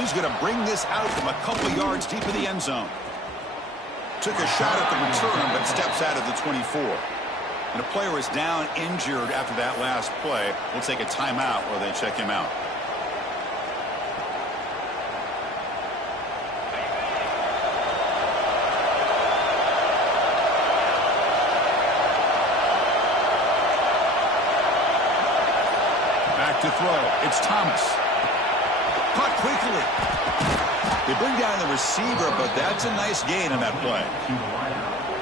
And he's going to bring this out from a couple yards deep in the end zone. Took a shot at the return, but steps out of the 24. And a player is down injured after that last play. We'll take a timeout while they check him out. Back to throw. It's Thomas. Caught quickly. They bring down the receiver, but that's a nice gain on that play.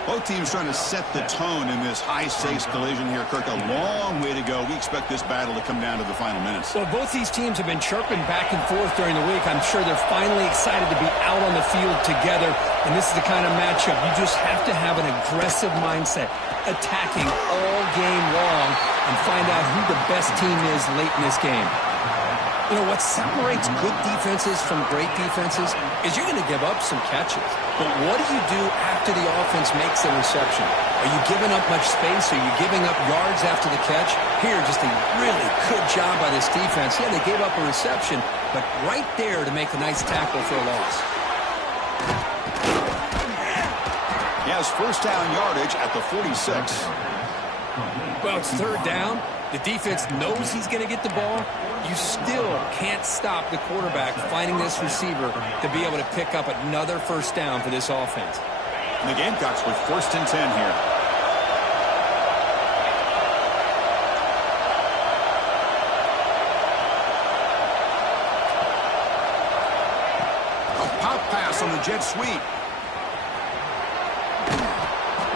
Both teams trying to set the tone in this high-stakes collision here. Kirk, a long way to go. We expect this battle to come down to the final minutes. Well, both these teams have been chirping back and forth during the week. I'm sure they're finally excited to be out on the field together. And this is the kind of matchup you just have to have an aggressive mindset, attacking all game long, and find out who the best team is late in this game. You know, what separates good defenses from great defenses is you're going to give up some catches. But what do you do after the offense makes a reception? Are you giving up much space? Are you giving up yards after the catch? Here, just a really good job by this defense. Yeah, they gave up a reception, but right there to make a nice tackle for a loss. He has first down yardage at the 46. Well, it's third down. The defense knows he's going to get the ball. You still can't stop the quarterback finding this receiver to be able to pick up another first down for this offense. And the Gamecocks with first and 10 here. A pop pass on the jet sweep.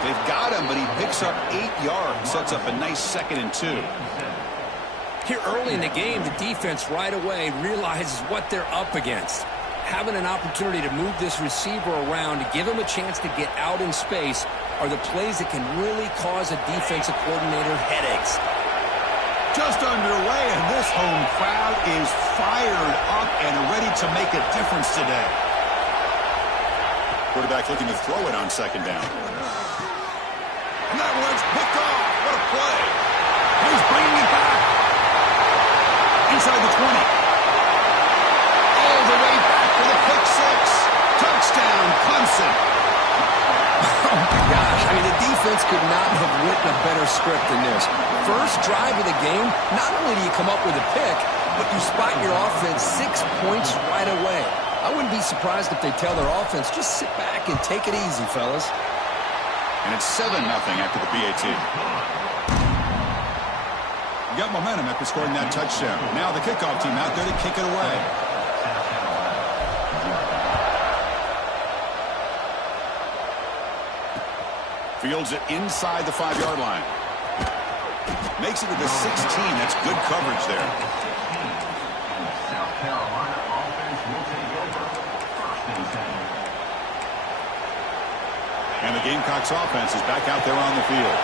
They've got him, but he picks up 8 yards. Sets up a nice 2nd and 2. Here early in the game, the defense right away realizes what they're up against. Having an opportunity to move this receiver around to give him a chance to get out in space are the plays that can really cause a defensive coordinator headaches. Just underway, and this home crowd is fired up and ready to make a difference today. Quarterback looking to throw it on second down. And that one's picked off. What a play. He's bringing it back. Inside the 20. All the way back for the pick six. Touchdown, Clemson. Oh, my gosh. I mean, the defense could not have written a better script than this. First drive of the game, not only do you come up with a pick, but you spot your offense 6 points right away. I wouldn't be surprised if they tell their offense, just sit back and take it easy, fellas. And it's 7-0 after the PAT. Got momentum after scoring that touchdown. Now the kickoff team out there to kick it away. Fields it inside the 5-yard line. Makes it to the 16. That's good coverage there. And the Gamecocks offense is back out there on the field.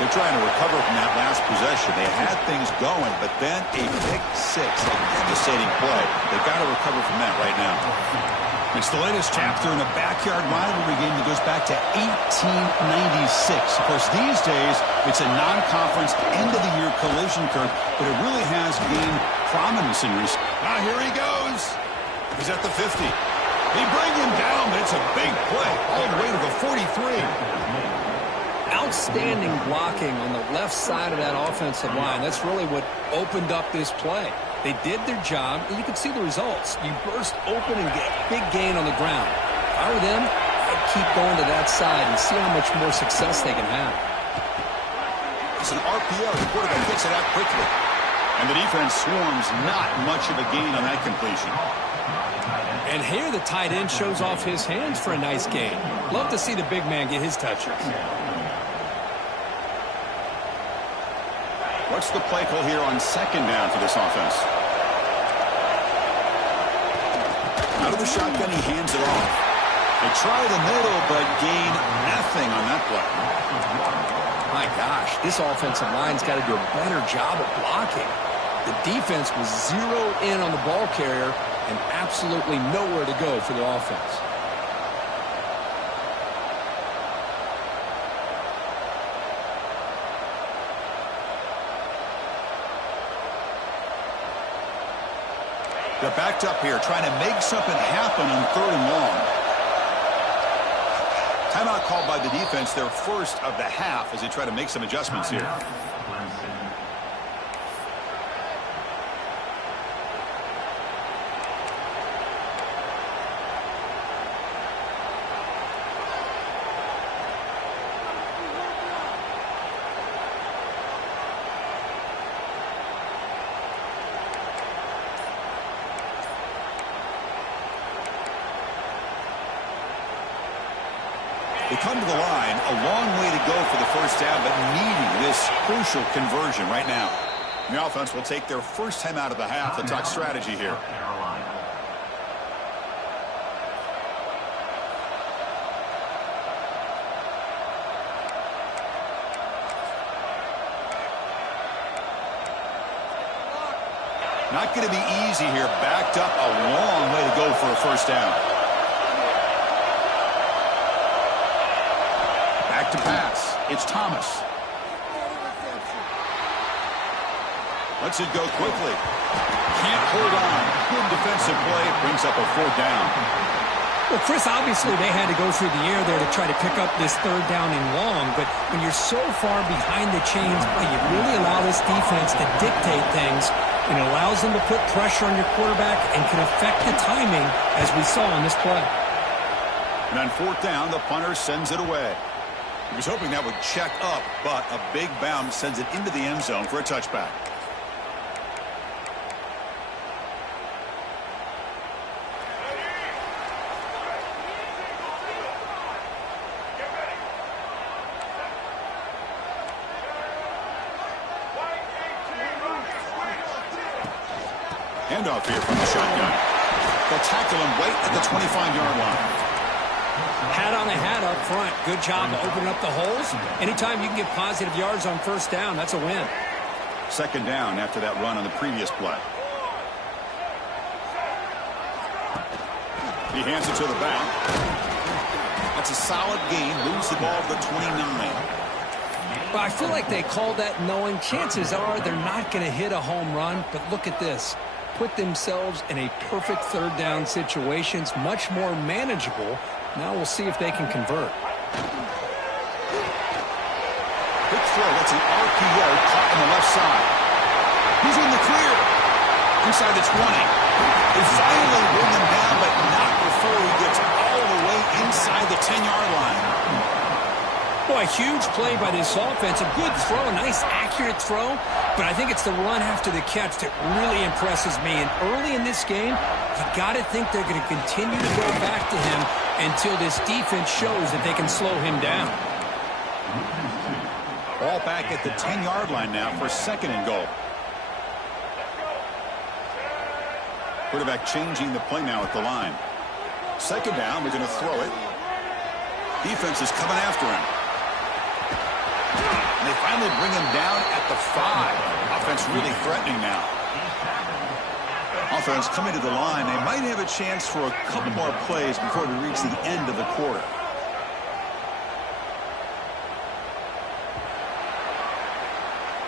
They're trying to recover from that last possession. They had things going, but then a pick six, a devastating play. They've got to recover from that right now. It's the latest chapter in a backyard rivalry game that goes back to 1896. Of course, these days, it's a non-conference end-of-the-year collision, Kirk, but it really has gained prominence in recent. Now here he goes. He's at the 50. They bring him down, but it's a big play all the way to the 43. Outstanding blocking on the left side of that offensive line. That's really what opened up this play. They did their job, and you can see the results. You burst open and get a big gain on the ground. If I were them, I'd keep going to that side and see how much more success they can have. It's an RPO. The quarterback gets it out quickly. And the defense swarms not much of a gain on that completion. And here the tight end shows off his hands for a nice gain. Love to see the big man get his touches. What's the play call here on second down for this offense? Out of the shotgun, he hands it off. They try the middle, but gain nothing on that play. My gosh, this offensive line's got to do a better job of blocking. The defense was zeroed in on the ball carrier and absolutely nowhere to go for the offense. They're backed up here, trying to make something happen on 3rd and long. Timeout called by the defense, their first of the half, as they try to make some adjustments here. They come to the line, a long way to go for the first down, but needing this crucial conversion right now. The offense will take their first time out of the half to talk strategy here. Not going to be easy here. Backed up a long way to go for a first down. Back to pass. It's Thomas. Lets it go quickly. Can't hold on. Good defensive play. Brings up a 4th down. Well, Chris, obviously they had to go through the air there to try to pick up this 3rd down and long, but when you're so far behind the chains, you really allow this defense to dictate things, and it allows them to put pressure on your quarterback and can affect the timing, as we saw on this play. And on 4th down, the punter sends it away. He was hoping that would check up, but a big bounce sends it into the end zone for a touchback. Handoff here from the shotgun. They'll tackle him right at the 25-yard line. Hat on a hat up front. Good job opening up the holes. Anytime you can get positive yards on first down, that's a win. 2nd down after that run on the previous play. He hands it to the back. That's a solid gain. Moves the ball to the 29. Well, I feel like they called that knowing chances are they're not going to hit a home run, but look at this. Put themselves in a perfect 3rd down situation. It's much more manageable. Now we'll see if they can convert. Quick throw. That's an RPO caught on the left side. He's in the clear. Inside the 20. They finally bring him down, but not before he gets all the way inside the 10-yard line. Boy, a huge play by this offense. A good throw, a nice accurate throw, but I think it's the run after the catch that really impresses me. And early in this game, you got to think they're going to continue to go back to him until this defense shows that they can slow him down. Ball back at the 10-yard line now for 2nd and goal. Quarterback changing the play now at the line. 2nd down, we're going to throw it. Defense is coming after him. And they finally bring him down at the 5. Offense really threatening now. Offense coming to the line. They might have a chance for a couple more plays before we reach the end of the quarter.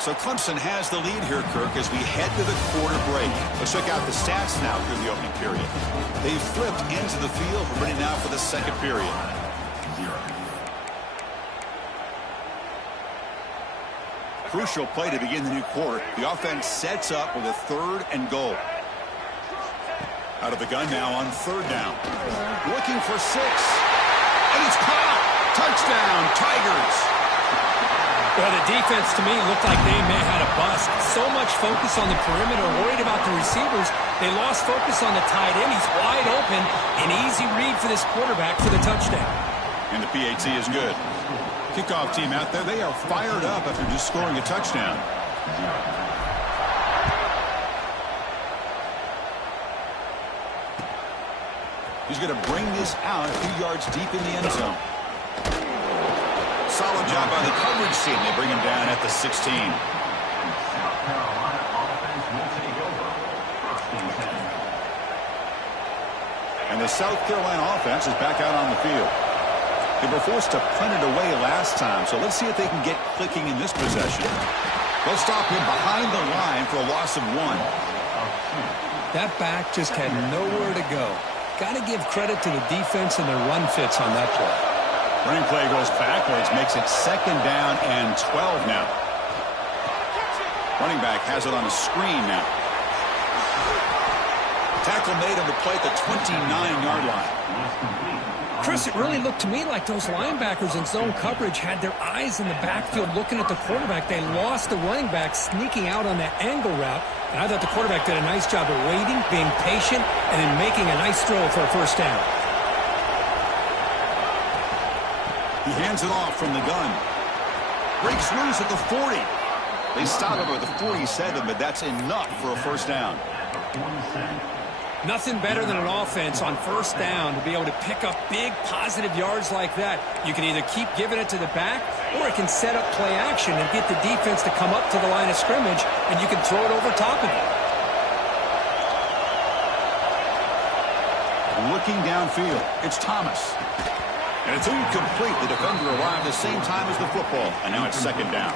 So Clemson has the lead here, Kirk, as we head to the quarter break. Let's check out the stats now through the opening period. They've flipped into the field. We're ready now for the 2nd period. Crucial play to begin the new quarter. The offense sets up with a 3rd and goal. Out of the gun now on 3rd down. Looking for 6. And it's caught. Touchdown, Tigers. Well, the defense to me looked like they may have had a bust. So much focus on the perimeter, worried about the receivers. They lost focus on the tight end. He's wide open. An easy read for this quarterback for the touchdown. And the PAT is good. Kickoff team out there, they are fired up after just scoring a touchdown. He's going to bring this out a few yards deep in the end zone. Solid job by the coverage team. They bring him down at the 16. And the South Carolina offense is back out on the field. They were forced to punt it away last time, so let's see if they can get clicking in this possession. They'll stop him behind the line for a loss of 1. That back just had nowhere to go. Got to give credit to the defense and their run fits on that play. Running play goes backwards, makes it 2nd down and 12 now. Running back has it on a screen now. Tackle made on the play at the 29-yard line. Chris, it really looked to me like those linebackers in zone coverage had their eyes in the backfield looking at the quarterback. They lost the running back sneaking out on that angle route. And I thought the quarterback did a nice job of waiting, being patient, and then making a nice throw for a first down. He hands it off from the gun. Breaks loose at the 40. They stop him at the 47, but that's enough for a first down. Nothing better than an offense on first down to be able to pick up big positive yards like that. You can either keep giving it to the back, or it can set up play action and get the defense to come up to the line of scrimmage, and you can throw it over top of it. Looking downfield, it's Thomas. And it's incomplete. The defender arrived the same time as the football, and now it's 2nd down.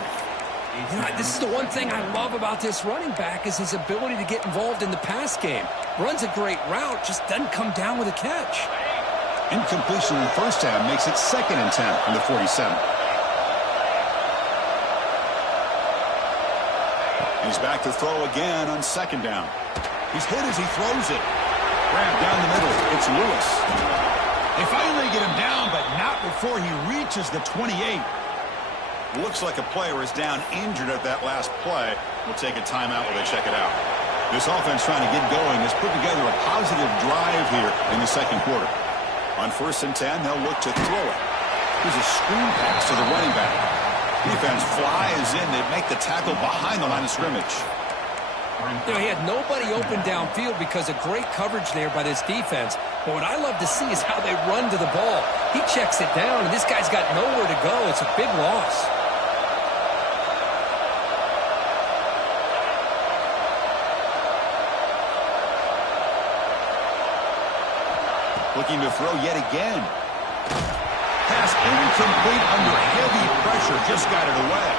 You know, this is the one thing I love about this running back is his ability to get involved in the pass game. Runs a great route, just doesn't come down with a catch. Incompletion in the first down makes it 2nd and 10 from the 47. He's back to throw again on 2nd down. He's hit as he throws it. Grab down the middle. It's Lewis. They finally get him down, but not before he reaches the 28. Looks like a player is down injured at that last play. We'll take a timeout while they check it out. This offense trying to get going has put together a positive drive here in the 2nd quarter. On 1st and 10, they'll look to throw it. Here's a screen pass to the running back. Defense flies in. They make the tackle behind the line of scrimmage. You know, he had nobody open downfield because of great coverage there by this defense. But what I love to see is how they run to the ball. He checks it down, and this guy's got nowhere to go. It's a big loss. Looking to throw yet again. Pass incomplete under heavy pressure. Just got it away.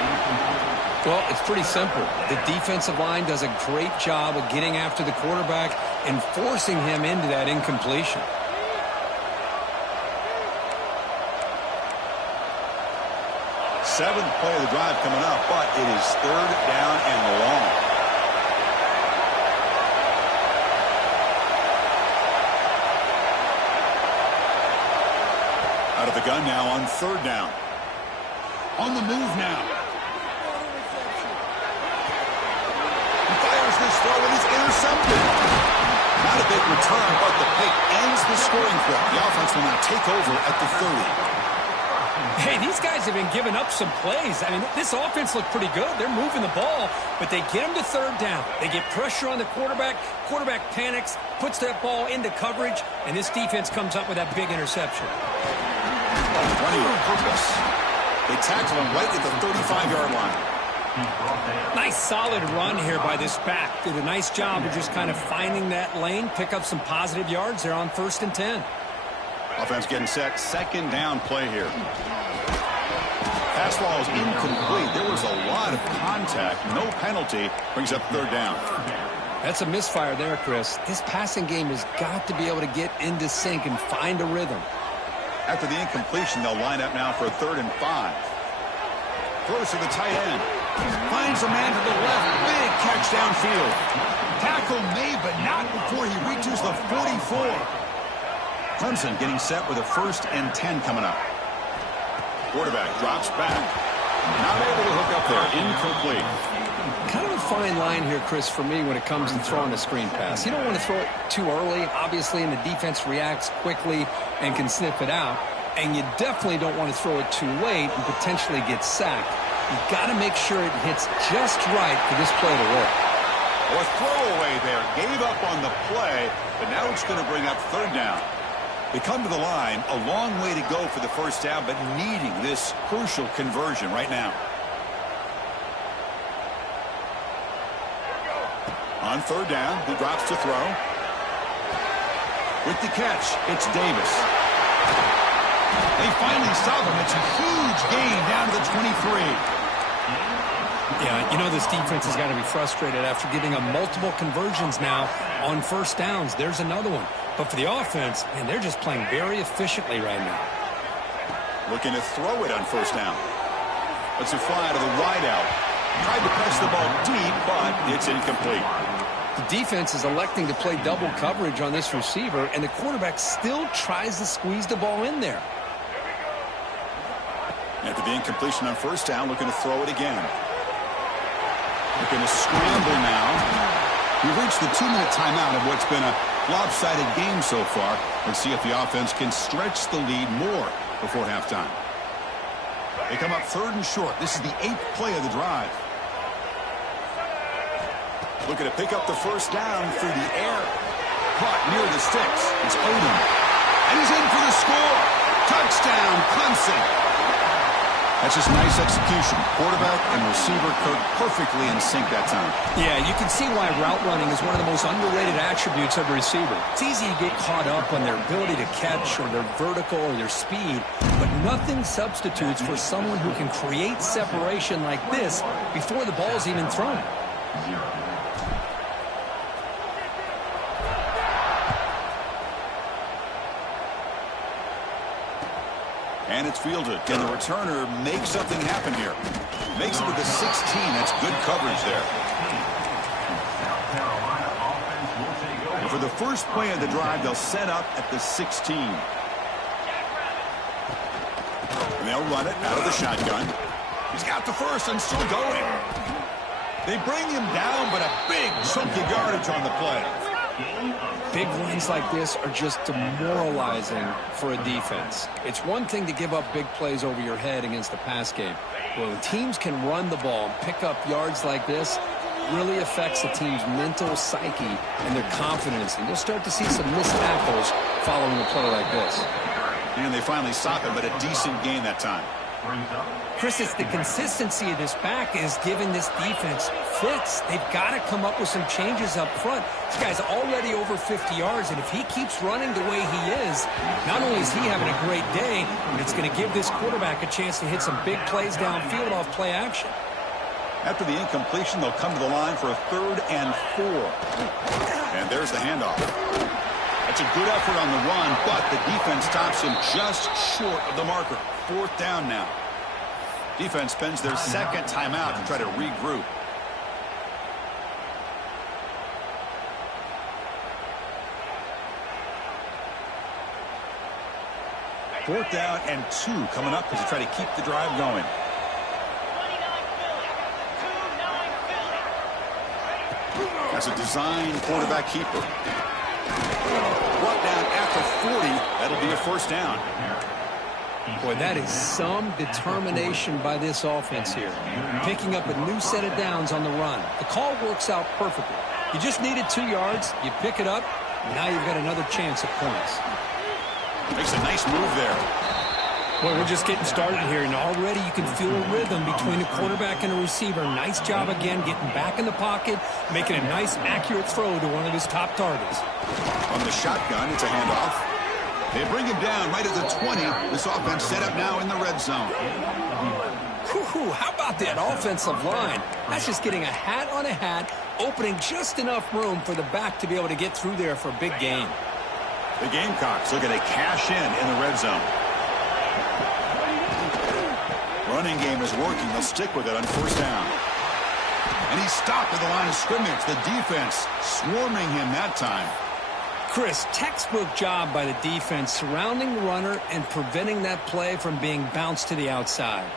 Well, it's pretty simple. The defensive line does a great job of getting after the quarterback and forcing him into that incompletion. Seventh play of the drive coming up, but it is 3rd down and long. Out of the gun now on 3rd down. On the move now. He fires this throw and it's intercepted. Not a big return, but the pick ends the scoring threat. The offense will now take over at the 30. Hey, these guys have been giving up some plays. I mean, this offense looked pretty good. They're moving the ball, but they get them to 3rd down. They get pressure on the quarterback. Quarterback panics, puts that ball into coverage, and this defense comes up with that big interception. Running on purpose. They tackle him right at the 35-yard line. Nice solid run here by this back. Did a nice job of just kind of finding that lane, pick up some positive yards there on 1st and 10. Offense getting set. 2nd down play here. Pass ball is incomplete. There was a lot of contact. No penalty. Brings up 3rd down. That's a misfire there, Chris. This passing game has got to be able to get into sync and find a rhythm. After the incompletion, they'll line up now for 3rd and 5. Throws to the tight end. Finds a man to the left. Big catch downfield. Tackle made, but not before he reaches the 44. Clemson getting set with a 1st and 10 coming up. Quarterback drops back. Not able to hook up there. Incomplete. Kind of a fine line here, Chris, for me when it comes to throwing a screen pass. You don't want to throw it too early, obviously, and the defense reacts quickly and can sniff it out. And you definitely don't want to throw it too late and potentially get sacked. You've got to make sure it hits just right for this play to work. Or throwaway there. Gave up on the play, but now it's going to bring up 3rd down. They come to the line, a long way to go for the first down, but needing this crucial conversion right now. On 3rd down, he drops to throw. With the catch, it's Davis. They finally stop him. It's a huge gain down to the 23. Yeah, you know this defense has got to be frustrated after giving up multiple conversions now on first downs. There's another one. But for the offense, man, they're just playing very efficiently right now. Looking to throw it on first down. Let's it fly to the wideout. Tried to press the ball deep, but it's incomplete. The defense is electing to play double coverage on this receiver, and the quarterback still tries to squeeze the ball in there. After the incompletion on first down, looking to throw it again. Looking to scramble now. We've reached the 2-minute timeout of what's been a lopsided game so far. Let's see if the offense can stretch the lead more before halftime. They come up 3rd and short. This is the 8th play of the drive. Looking to pick up the first down through the air. Caught near the sticks. It's Odom. And he's in for the score. Touchdown, Clemson. That's just nice execution. Quarterback and receiver Kirk perfectly in sync that time. Yeah, you can see why route running is one of the most underrated attributes of a receiver. It's easy to get caught up on their ability to catch or their vertical or their speed, but nothing substitutes for someone who can create separation like this before the ball's even thrown. And it's fielded. Can the returner make something happen here? Makes it to the 16. That's good coverage there. And for the first play of the drive, they'll set up at the 16. And they'll run it out of the shotgun. He's got the first and still going. They bring him down, but a big chunk of yardage on the play. Big runs like this are just demoralizing for a defense. It's one thing to give up big plays over your head against the pass game. But when teams can run the ball and pick up yards like this, it really affects the team's mental psyche and their confidence. And you'll start to see some missed tackles following a play like this. And they finally stop it, but a decent gain that time. Chris, it's the consistency of this back is giving this defense fits. They've got to come up with some changes up front. This guy's already over 50 yards, and if he keeps running the way he is, not only is he having a great day, but it's going to give this quarterback a chance to hit some big plays downfield off play action. After the incompletion, they'll come to the line for a 3rd and 4. And there's the handoff. That's a good effort on the run, but the defense stops him just short of the marker. 4th down now. Defense spends their 2nd timeout to try to regroup. Fourth down and 2 coming up as they try to keep the drive going. That's a design quarterback keeper. Brought down after 40. That'll be a 1st down. Boy, that is some determination by this offense here. Picking up a new set of downs on the run. The call works out perfectly. You just needed 2 yards. You pick it up. Now you've got another chance at points. Makes a nice move there. Boy, we're just getting started here, and already you can feel a rhythm between the quarterback and the receiver. Nice job again getting back in the pocket, making a nice, accurate throw to one of his top targets. On the shotgun, it's a handoff. They bring him down right at the 20. This offense set up now in the red zone. Whew, how about that offensive line? That's just getting a hat on a hat, opening just enough room for the back to be able to get through there for a big gain. The Gamecocks looking to cash in the red zone. Running game is working. They'll stick with it on 1st down. And he's stopped at the line of scrimmage. The defense swarming him that time. Chris, textbook job by the defense surrounding the runner and preventing that play from being bounced to the outside.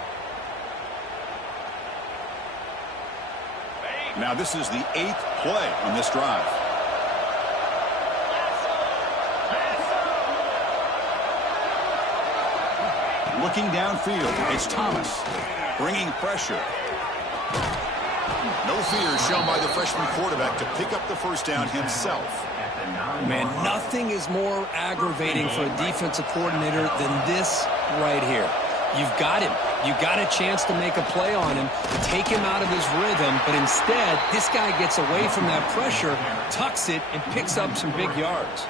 Now this is the 8th play on this drive. Looking downfield, it's Thomas bringing pressure. No fear shown by the freshman quarterback to pick up the 1st down himself. Man, nothing is more aggravating for a defensive coordinator than this right here. You've got him. You've got a chance to make a play on him, take him out of his rhythm, but instead, this guy gets away from that pressure, tucks it, and picks up some big yards.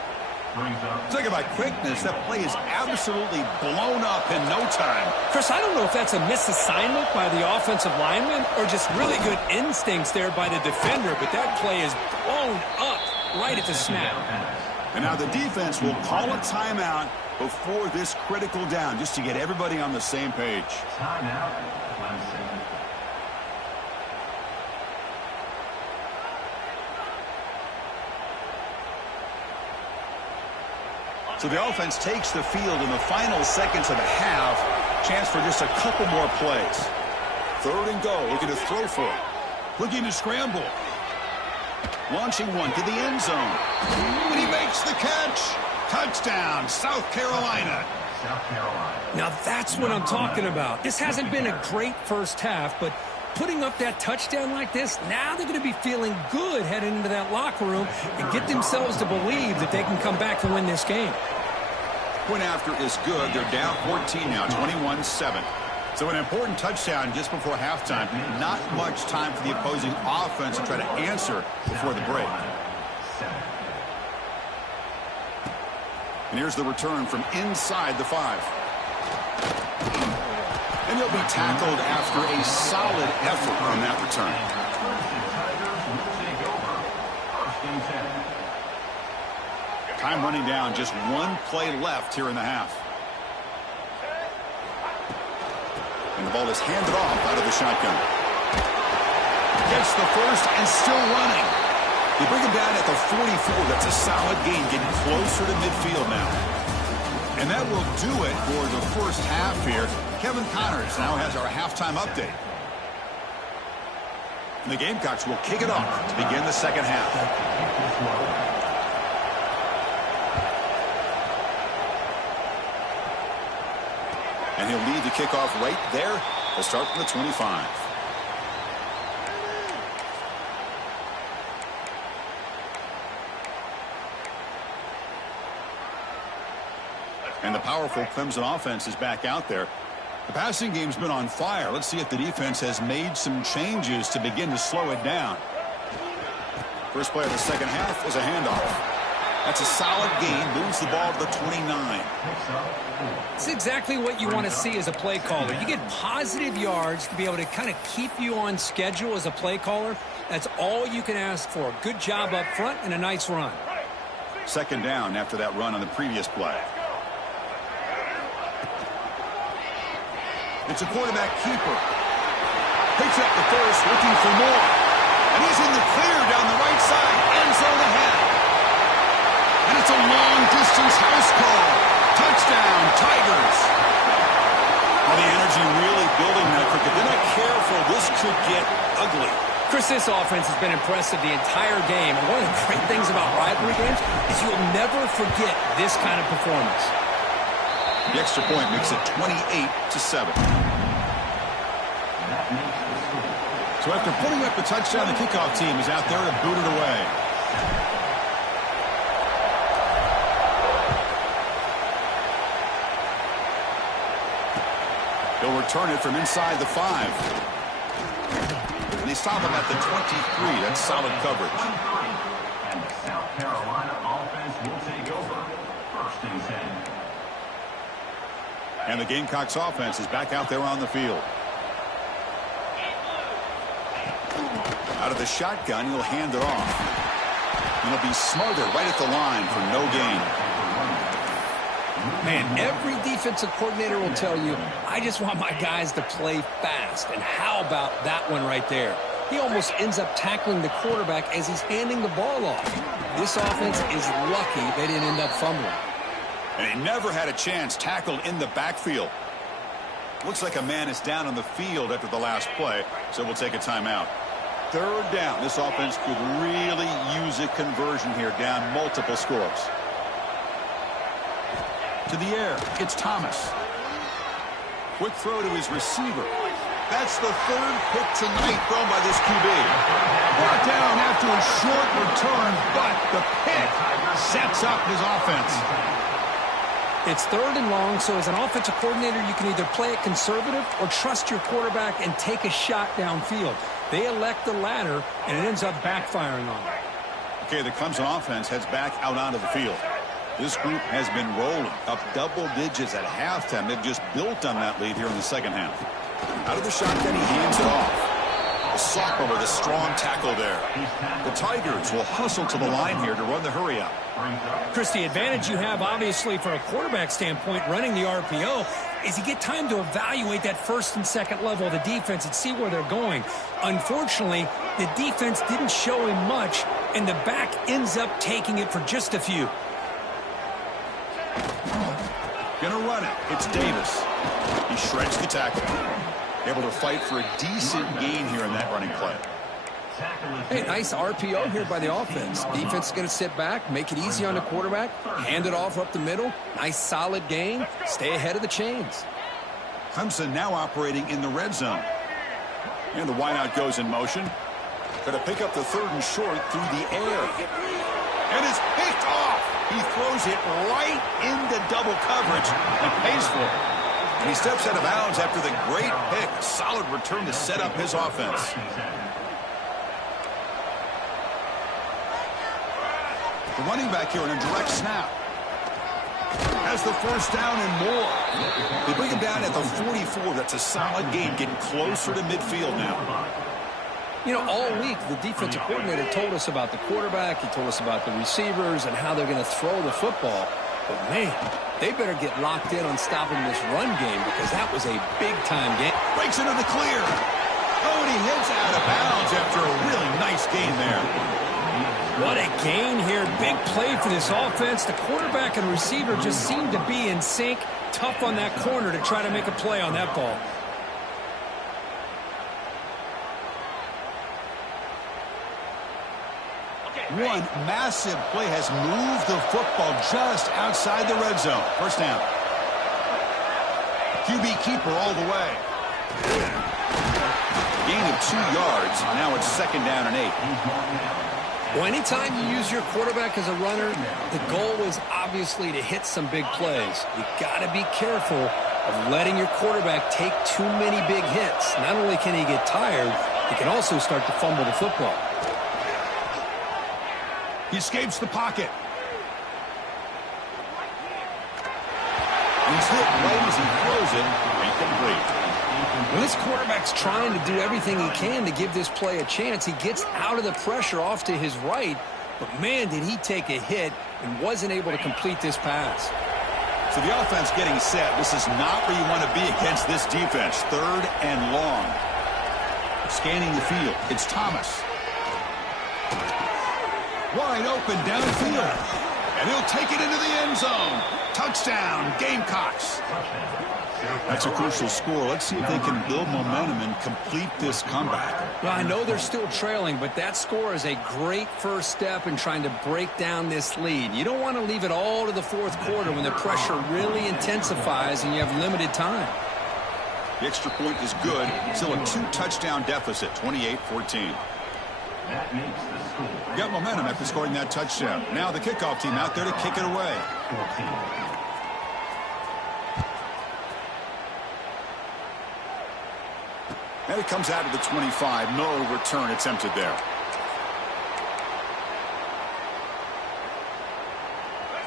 Talk about quickness. That play is absolutely blown up in no time. Chris, I don't know if that's a misassignment by the offensive lineman or just really good instincts there by the defender, but that play is blown up right at the snap. And now the defense will call a timeout before this critical down, just to get everybody on the same page. Timeout, Clemson. So the offense takes the field in the final seconds of the half. Chance for just a couple more plays. 3rd and goal. Looking to throw for it. Looking to scramble. Launching one to the end zone. And he makes the catch. Touchdown, South Carolina. South Carolina. Now that's what I'm talking about. This hasn't been a great first half, but putting up that touchdown like this, now they're going to be feeling good heading into that locker room and get themselves to believe that they can come back and win this game. Point after is good. They're down 14 now, 21-7. So an important touchdown just before halftime. Not much time for the opposing offense to try to answer before the break. And here's the return from inside the 5. And he'll be tackled after a solid effort on that return. Time running down, just one play left here in the half. And the ball is handed off out of the shotgun. Gets the first and still running. They bring him down at the 44. That's a solid gain, getting closer to midfield now. And that will do it for the first half here. Kevin Connors now has our halftime update. And the Gamecocks will kick it off to begin the second half. And he'll lead the kickoff right there. They'll start from the 25. And the powerful Clemson offense is back out there. The passing game's been on fire. Let's see if the defense has made some changes to begin to slow it down. First play of the second half is a handoff. That's a solid gain. Moves the ball to the 29. It's exactly what you want to see as a play caller. You get positive yards to be able to kind of keep you on schedule as a play caller. That's all you can ask for. Good job up front and a nice run. Second down after that run on the previous play. It's a quarterback keeper. Picks up the first, looking for more. And he's in the clear down the right side. End zone ahead. And it's a long-distance house call. Touchdown, Tigers. Well, the energy really building now, Cricket. They're not careful. This could get ugly. Chris, this offense has been impressive the entire game. And one of the great things about rivalry games is you'll never forget this kind of performance. The extra point makes it 28-7. So after putting up the touchdown, the kickoff team is out there to boot it away. He'll return it from inside the 5. And they stop him at the 23. That's solid coverage. And the South Carolina offense will take over. 1st and 10. And the Gamecocks offense is back out there on the field. Out of the shotgun, he'll hand it off. And he'll be smothered right at the line for no gain. Man, every defensive coordinator will tell you, I just want my guys to play fast. And how about that one right there? He almost ends up tackling the quarterback as he's handing the ball off. This offense is lucky they didn't end up fumbling. And he never had a chance tackled in the backfield. Looks like a man is down on the field after the last play, so we'll take a timeout. 3rd down. This offense could really use a conversion here, down multiple scores. To the air, it's Thomas. Quick throw to his receiver. That's the 3rd pick tonight thrown by this QB. Brought down after a short return, but the pick sets up his offense. It's 3rd and long, so as an offensive coordinator, you can either play it conservative or trust your quarterback and take a shot downfield. They elect the latter, and it ends up backfiring on them. Okay, the Clemson offense heads back out onto the field. This group has been rolling up double digits at halftime. They've just built on that lead here in the second half. Out of the shotgun, he hands it off. Osaka with a strong tackle there. The Tigers will hustle to the line here to run the hurry up. Chris, the advantage you have, obviously, for a quarterback standpoint, running the RPO, is you get time to evaluate that first and second level of the defense and see where they're going. Unfortunately, the defense didn't show him much, and the back ends up taking it for just a few. Gonna run it. It's Davis. He shreds the tackle. Able to fight for a decent gain here in that running play. Hey, nice RPO here by the offense. Defense is going to sit back, make it easy on the quarterback, hand it off up the middle. Nice solid gain. Stay ahead of the chains. Clemson now operating in the red zone. And the wideout goes in motion. Going to pick up the third and short through the air. And it's picked off. He throws it right into double coverage and pays for it. And he steps out of bounds after the great pick. A solid return to set up his offense. The running back here in a direct snap. Has the first down and more. They bring him down at the 44. That's a solid gain, getting closer to midfield now. You know, all week, the defensive coordinator told us about the quarterback. He told us about the receivers and how they're going to throw the football. But, man, they better get locked in on stopping this run game because that was a big-time game. Breaks into the clear. Oh, and he heads out of bounds after a really nice gain there. What a gain here. Big play for this offense. The quarterback and receiver just seemed to be in sync. Tough on that corner to try to make a play on that ball. One massive play has moved the football just outside the red zone. First down. QB keeper all the way. Gain of 2 yards. Now it's second down and 8. Well, anytime you use your quarterback as a runner, the goal is obviously to hit some big plays. You got to be careful of letting your quarterback take too many big hits. Not only can he get tired, he can also start to fumble the football. He escapes the pocket. He's hit right as he throws it. Incomplete. When this quarterback's trying to do everything he can to give this play a chance, he gets out of the pressure off to his right. But, man, did he take a hit and wasn't able to complete this pass. So the offense getting set. This is not where you want to be against this defense. Third and long. Scanning the field. It's Thomas. Wide open downfield. And he'll take it into the end zone. Touchdown, Gamecocks. That's a crucial score. Let's see if they can build momentum and complete this comeback. Well, I know they're still trailing, but that score is a great first step in trying to break down this lead. You don't want to leave it all to the fourth quarter when the pressure really intensifies and you have limited time. The extra point is good. Still a 2-touchdown deficit, 28-14. That makes the score. Got momentum after scoring that touchdown. Now the kickoff team out there to kick it away. 14. And it comes out of the 25. No return attempted there.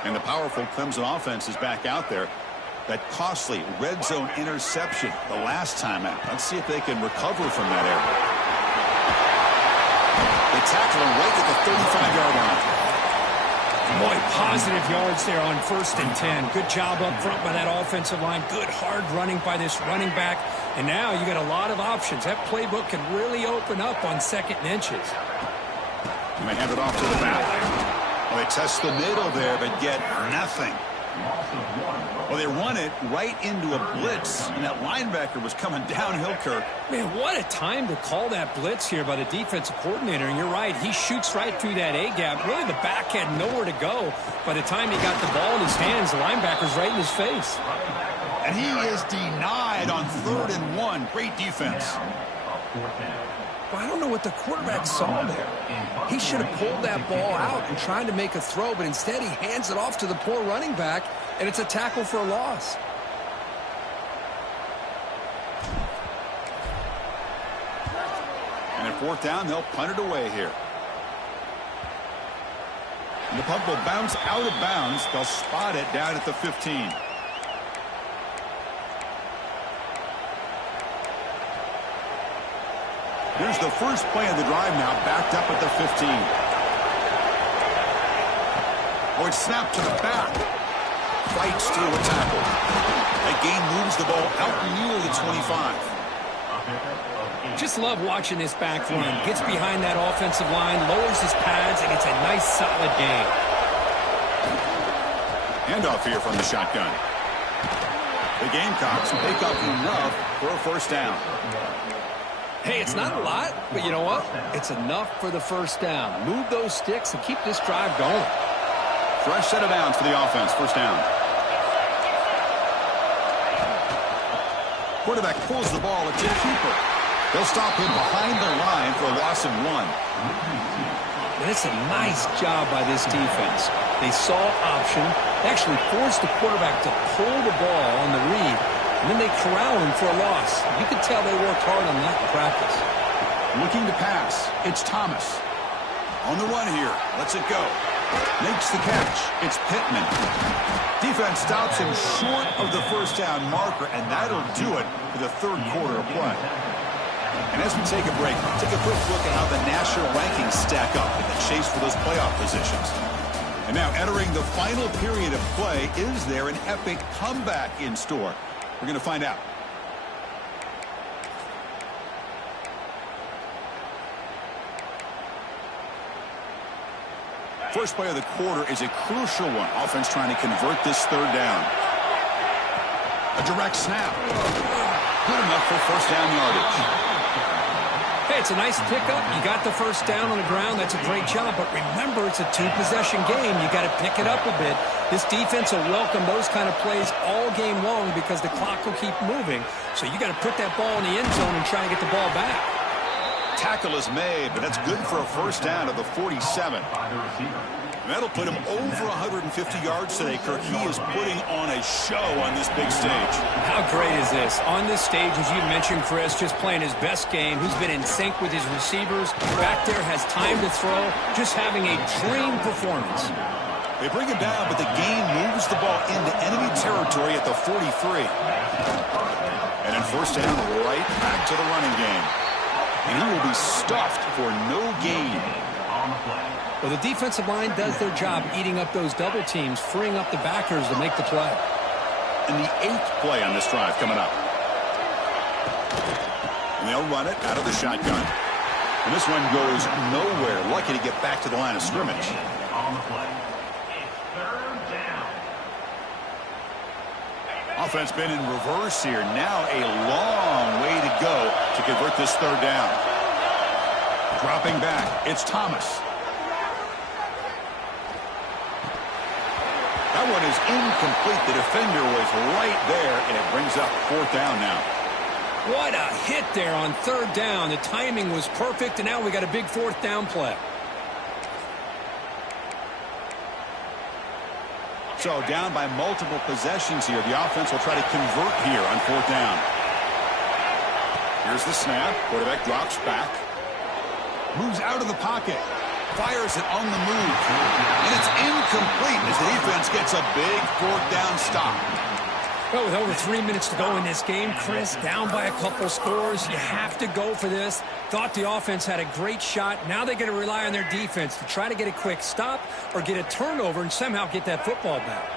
And the powerful Clemson offense is back out there. That costly red zone interception the last time out. Let's see if they can recover from that error. They tackle him right at the 35-yard line. Boy, positive yards there on 1st and 10. Good job up front by that offensive line. Good hard running by this running back. And now you got a lot of options. That playbook can really open up on 2nd and inches. And they hand it off to the back. Well, they test the middle there, but get nothing. Well, they run it right into a blitz, and that linebacker was coming downhill, Kirk. Man, what a time to call that blitz here by the defensive coordinator. And you're right, he shoots right through that A-gap. Really, the back had nowhere to go. By the time he got the ball in his hands, the linebacker's right in his face. And he is denied on 3rd and 1. Great defense. Well, I don't know what the quarterback saw there. He should have pulled that ball out and tried to make a throw, but instead he hands it off to the poor running back, and it's a tackle for a loss. And at 4th down, they'll punt it away here. And the puck will bounce out of bounds. They'll spot it down at the 15. Here's the first play of the drive now, backed up at the 15. Oh, it's snapped to the back. Fights through a tackle. That game moves the ball out near the 25. Just love watching this back run. Gets behind that offensive line, lowers his pads, and it's a nice, solid game. Handoff here from the shotgun. The Gamecocks pick up enough for a first down. Hey, it's not a lot, but you know what? It's enough for the first down. Move those sticks and keep this drive going. Fresh set of downs for the offense. First down. Quarterback pulls the ball. It's a keeper. They'll stop him behind the line for a loss of 1. And it's a nice job by this defense. They saw option, actually forced the quarterback to pull the ball on the read, and then they corral him for a loss. You could tell they worked hard on that in practice. Looking to pass. It's Thomas. On the run here. Lets it go. Makes the catch. It's Pittman. Defense stops him short of the first down marker, and that'll do it for the third quarter of play. And as we take a break, take a quick look at how the national rankings stack up in the chase for those playoff positions. And now entering the final period of play, is there an epic comeback in store? We're going to find out. First play of the quarter is a crucial one. Offense trying to convert this third down. A direct snap. Good enough for first down yardage. Hey, it's a nice pickup. You got the first down on the ground. That's a great job. But remember, it's a two-possession game. You got to pick it up a bit. This defense will welcome those kind of plays all game long because the clock will keep moving. So you got to put that ball in the end zone and try to get the ball back. Tackle is made, but that's good for a first down at the 47. That'll put him over 150 yards today, Kirk. He is putting on a show on this big stage. How great is this? On this stage, as you mentioned, Chris, just playing his best game. He's been in sync with his receivers. Back there, has time to throw. Just having a dream performance. They bring him down, but the game moves the ball into enemy territory at the 43. And then first down, right back to the running game. And he will be stuffed for no gain. Well, the defensive line does their job eating up those double teams, freeing up the backers to make the play. And the 8th play on this drive coming up. And they'll run it out of the shotgun. And this one goes nowhere. Lucky to get back to the line of scrimmage. On the play. It's third down. Offense been in reverse here. Now a long way to go to convert this third down. Dropping back. It's Thomas. That one is incomplete. The defender was right there, and it brings up fourth down now. What a hit there on third down. The timing was perfect, and now we got a big fourth down play. So down by multiple possessions here. The offense will try to convert here on fourth down. Here's the snap. Quarterback drops back. Moves out of the pocket. Fires it on the move. And it's incomplete as the defense gets a big fourth down stop. Well, with over 3 minutes to go in this game, Chris, down by a couple scores, you have to go for this. Thought the offense had a great shot. Now they're going to rely on their defense to try to get a quick stop or get a turnover and somehow get that football back.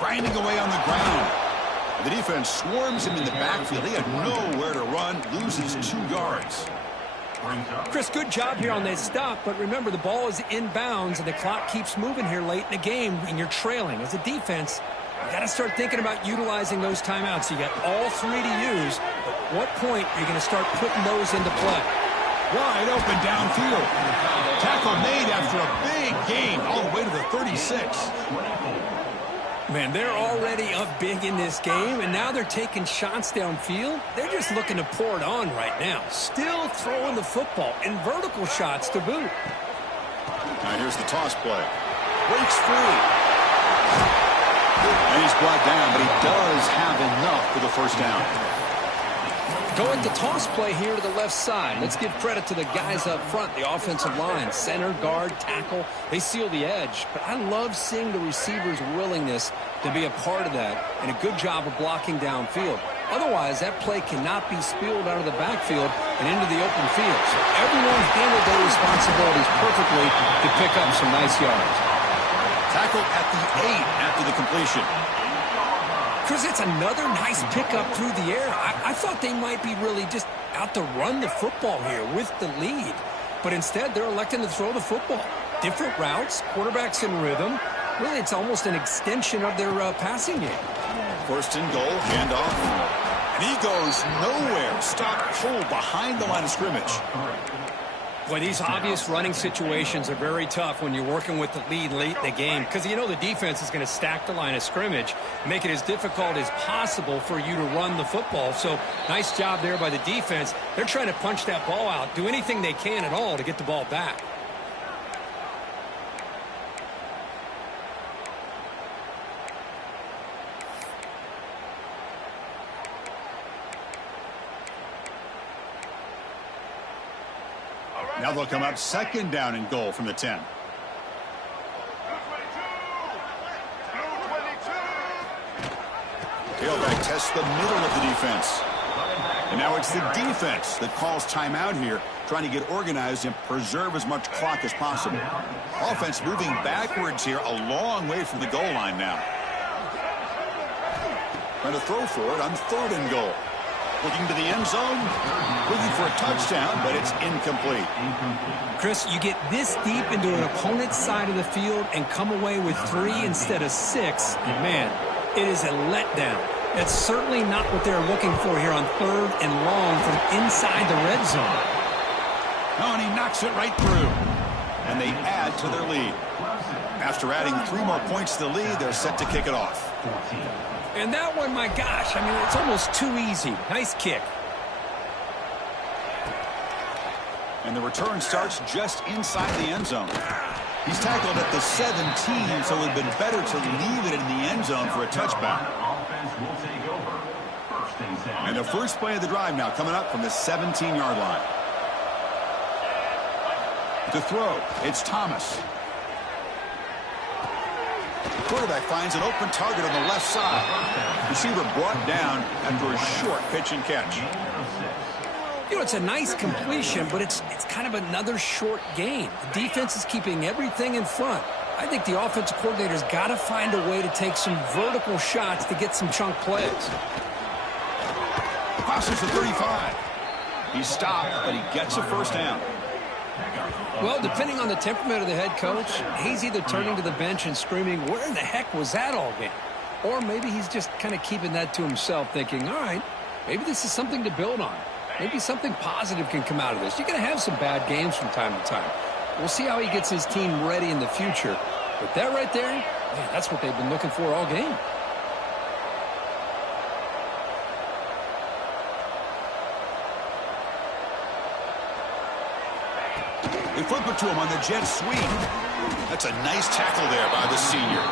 Grinding away on the ground. The defense swarms him in the backfield. He had nowhere to run, loses 2 yards. Chris, good job here on that stop, but remember the ball is inbounds and the clock keeps moving here late in the game and you're trailing. As a defense, you got to start thinking about utilizing those timeouts. You got all 3 to use, but what point are you going to start putting those into play? Wide open downfield. Tackle made after a big gain all the way to the 36. Man, they're already up big in this game, and now they're taking shots downfield. They're just looking to pour it on right now. Still throwing the football, and vertical shots to boot. Now here's the toss play. Breaks free. And he's brought down, but he does have enough for the first down. Go with the toss play here to the left side. Let's give credit to the guys up front, the offensive line, center, guard, tackle. They seal the edge. But I love seeing the receivers' willingness to be a part of that and a good job of blocking downfield. Otherwise, that play cannot be spilled out of the backfield and into the open field. So everyone handled their responsibilities perfectly to pick up some nice yards. Tackled at the 8 after the completion. Chris, it's another nice pickup through the air. I thought they might be really just out to run the football here with the lead. But instead, they're electing to throw the football. Different routes, quarterbacks in rhythm. Really, it's almost an extension of their passing game. First and goal, handoff. And he goes nowhere. Stop cold behind the line of scrimmage. Boy, these obvious running situations are very tough when you're working with the lead late in the game because you know the defense is going to stack the line of scrimmage, make it as difficult as possible for you to run the football. So nice job there by the defense. They're trying to punch that ball out, do anything they can at all to get the ball back. Now they'll come up second down and goal from the 10. Tailback tests the middle of the defense. And now it's the defense that calls timeout here, trying to get organized and preserve as much clock as possible. Offense moving backwards here, a long way from the goal line now. Trying to throw for it on third and goal. Looking to the end zone, looking for a touchdown, but it's incomplete. Chris, you get this deep into an opponent's side of the field and come away with 3 instead of 6, and man, it is a letdown. That's certainly not what they're looking for here on third and long from inside the red zone. Oh, and he knocks it right through. And they add to their lead. After adding 3 more points to the lead, they're set to kick it off. And that one, my gosh, I mean, it's almost too easy. Nice kick. And the return starts just inside the end zone. He's tackled at the 17, so it would have been better to leave it in the end zone for a touchback. And the first play of the drive now coming up from the 17-yard line. To throw, it's Thomas. Quarterback finds an open target on the left side. Receiver brought down after a short pitch and catch. You know, it's a nice completion, but it's kind of another short gain. The defense is keeping everything in front. I think the offensive coordinator's got to find a way to take some vertical shots to get some chunk plays. Crosses the 35. He's stopped, but he gets a first down. Well, depending on the temperament of the head coach, he's either turning to the bench and screaming, where in the heck was that all game? Or maybe he's just kind of keeping that to himself, thinking, all right, maybe this is something to build on. Maybe something positive can come out of this. You're going to have some bad games from time to time. We'll see how he gets his team ready in the future. But that right there, man, that's what they've been looking for all game. They flip it to him on the jet sweep. That's a nice tackle there by the senior.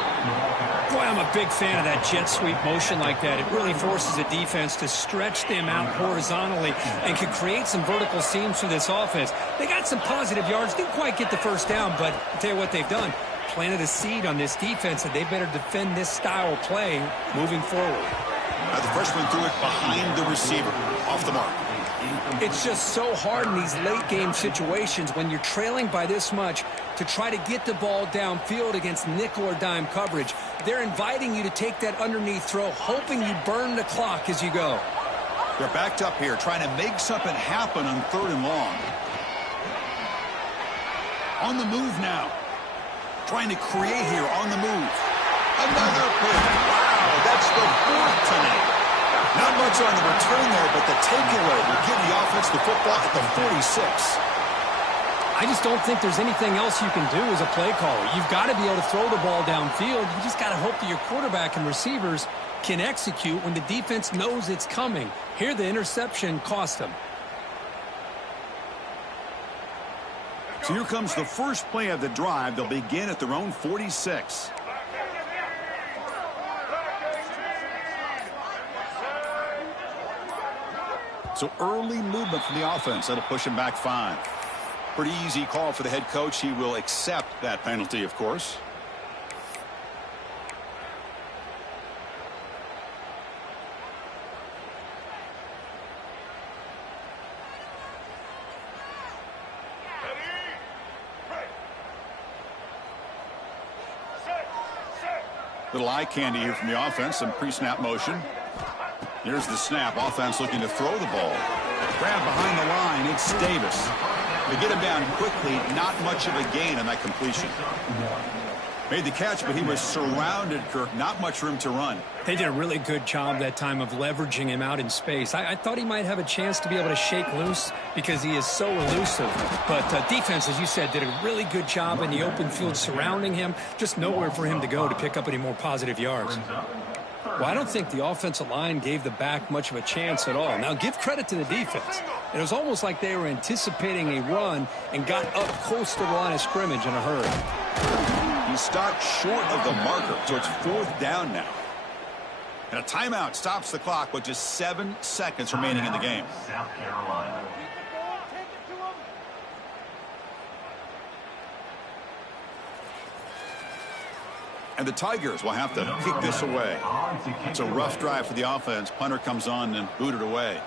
Boy, I'm a big fan of that jet sweep motion like that. It really forces a defense to stretch them out horizontally and can create some vertical seams for this offense. They got some positive yards, didn't quite get the first down, but I'll tell you what they've done. Planted a seed on this defense, and they better defend this style of play moving forward. Now the freshman threw it behind the receiver, off the mark. It's just so hard in these late game situations when you're trailing by this much to try to get the ball downfield against nickel or dime coverage. They're inviting you to take that underneath throw, hoping you burn the clock as you go. They're backed up here, trying to make something happen on third and long. On the move now. Trying to create here on the move. Another pick. Wow, that's the 4th tonight. Not much on the return there, but the takeaway will give the offense the football at the 46. I just don't think there's anything else you can do as a play caller. You've got to be able to throw the ball downfield. You just got to hope that your quarterback and receivers can execute when the defense knows it's coming. Here, the interception cost them. So here comes the first play of the drive. They'll begin at their own 46. So early movement from the offense. That'll push him back 5. Pretty easy call for the head coach. He will accept that penalty, of course. Little eye candy here from the offense. Some pre-snap motion. Here's the snap. Offense looking to throw the ball. Grab behind the line. It's Davis. They get him down quickly. Not much of a gain on that completion. Made the catch, but he was surrounded, Kirk. Not much room to run. They did a really good job that time of leveraging him out in space. I thought he might have a chance to be able to shake loose because he is so elusive. But defense, as you said, did a really good job in the open field surrounding him. Just nowhere for him to go to pick up any more positive yards. Well, I don't think the offensive line gave the back much of a chance at all. Now, give credit to the defense. It was almost like they were anticipating a run and got up close to the line of scrimmage in a hurry. He stopped short of the marker, so it's 4th down now. And a timeout stops the clock with just 7 seconds remaining in the game. South Carolina. And the Tigers will have to kick this away. It's a rough drive for the offense. Punter comes on and booted away.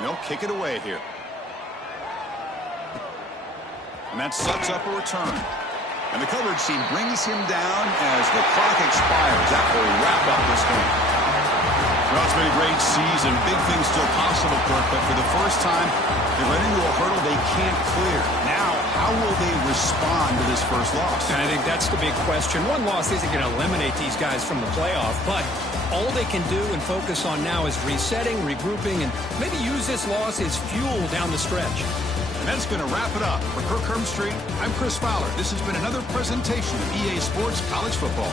They'll kick it away here. And that sets up a return. And the coverage team brings him down as the clock expires. That will wrap up this game. Well, it's been a great season. Big things still possible, Kirk, but for the first time, they run into a hurdle they can't clear. Now, how will they respond to this first loss? And I think that's the big question. One loss isn't going to eliminate these guys from the playoff, but all they can do and focus on now is resetting, regrouping, and maybe use this loss as fuel down the stretch. And that's going to wrap it up. For Kirk Herbstreit, I'm Chris Fowler. This has been another presentation of EA Sports College Football.